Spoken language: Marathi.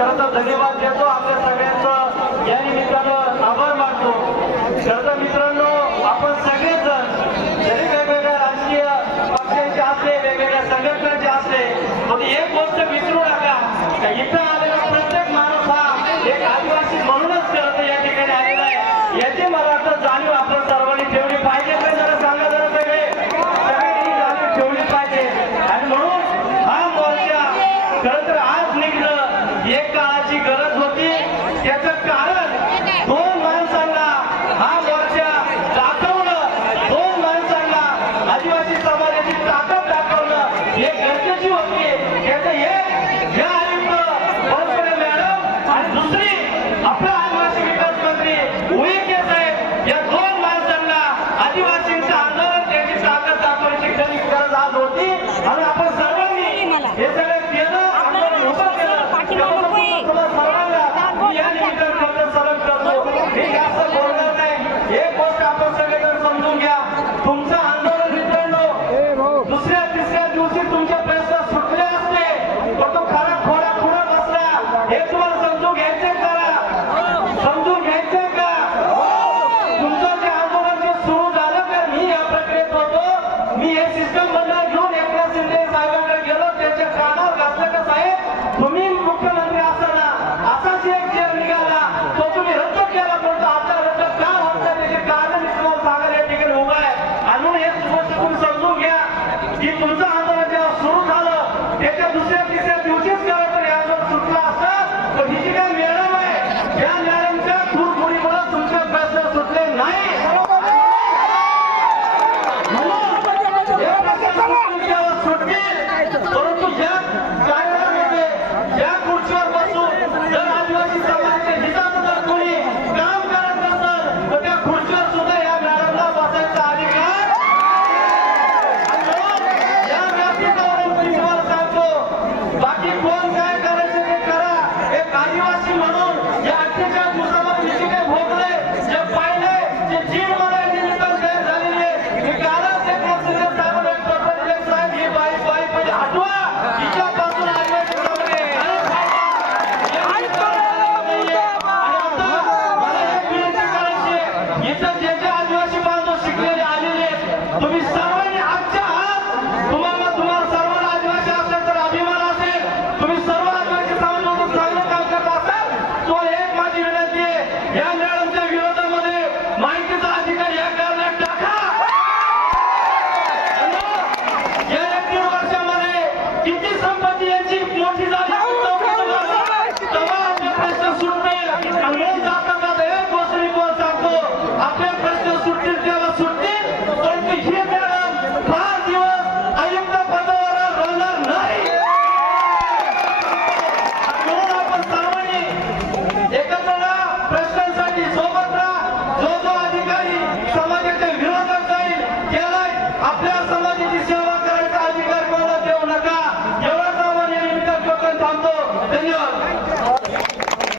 खरं तर धन्यवाद देतो, आपल्या सगळ्यांचं या निमित्तानं आभार मानतो। खरं तर मित्रांनो, आपण सगळेजण जरी वेगवेगळ्या राजकीय पक्षांचे असले, वेगवेगळ्या संघटनांचे असले, पण एक गोष्ट विसरू नका, इथं आलेला प्रत्येक माणूस हा एक आदिवासी म्हणूनच खरं तर या ठिकाणी आलेला आहे, याची मला वाटतं जाणीव आपण सर्वांनी ठेवली पाहिजे। जरा सांगा, जरा सगळ्यांनी जाणीव ठेवली पाहिजे। आणि म्हणून हा मोर्चा खरं तर आज निघणं एक काळाची गरज होती। त्याचं कारण दोन माणसांना हा मोर्चा दाखवणं, दोन माणसांना आदिवासी समाजाची ताकद दाखवणं हे गरजेची होती। त्याचं एक या आयुक्त बनसोडे मॅडम आणि दुसरी आपला आदिवासी विकास मंत्री उईके साहेब, या दोन माणसांना आदिवासींचं आंदोलन त्याची ताकद दाखवण्याची गरज आज होती। आणि आपण सर्वांनी हे सगळं केलं, आंदोलन उभं केलं।